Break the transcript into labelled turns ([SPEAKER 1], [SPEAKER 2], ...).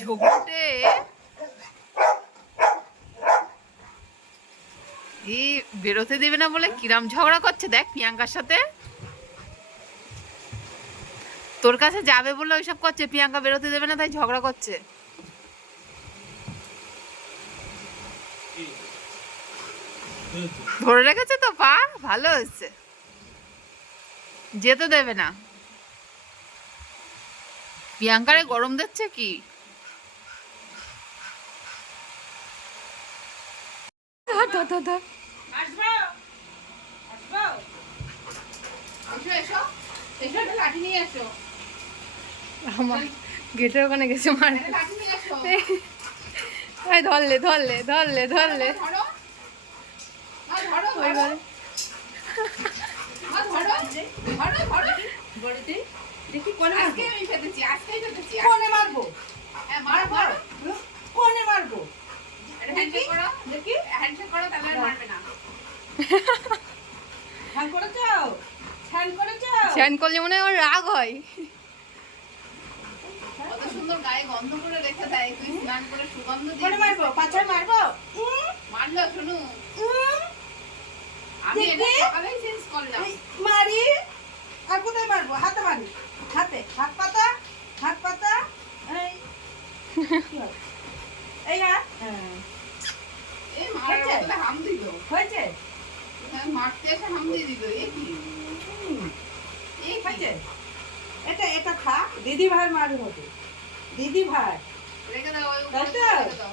[SPEAKER 1] ঝগড়টে এই বেরোতে দেবে না বলে কিরাম ঝগড়া করছে? দেখ প্রিয়াঙ্কার সাথে। তোর কাছে যাবে বলে ওইসব করছে, প্রিয়াঙ্কা বেরোতে দেবে না, তাই ঝগড়া করছে। ধরে রেখেছে তো, পা? ভালো হচ্ছে যেতে দেবে না। প্রিয়াঙ্কারে গরম দিচ্ছে কি? ধর, ধর, ধর, ধর। আমার গেটের ওখানে গেছে মার। ধরলে ধরলে ধরলে ধরলে ওই ঘরে।
[SPEAKER 2] কোনে মারবো কোনে মারবো ধ্যান করেছ? ধ্যান করেছ?
[SPEAKER 1] স্নান করলে মনে হয় রাগ হয়।
[SPEAKER 3] কত সুন্দর গায়ে গন্ধ করে রেখে দেয় তুই স্নান করে সুগন্ধ দিয়ে
[SPEAKER 2] মারবো পাছায় মারবো?
[SPEAKER 3] মারলো শুনু। আমি এটা? সকালেই চেঞ্জ করলাম।
[SPEAKER 2] মারি। আর কোথায় মারবো? হাতে মারি। হাতে। হাত পাতা? হাত পাতা? এই। এই হাত? হ্যাঁ।
[SPEAKER 3] এই মারার
[SPEAKER 2] হয়েছে?
[SPEAKER 3] বদলে হাম দিল।
[SPEAKER 2] হয়েছে?
[SPEAKER 3] হ্যাঁ, মারতে এসে হাম দিয়ে দিল এ কি? এ
[SPEAKER 2] হয়েছে? এটা এটা খা। দিদি ভাই মার হবে দিদি ভাই।
[SPEAKER 3] রেখে দাও।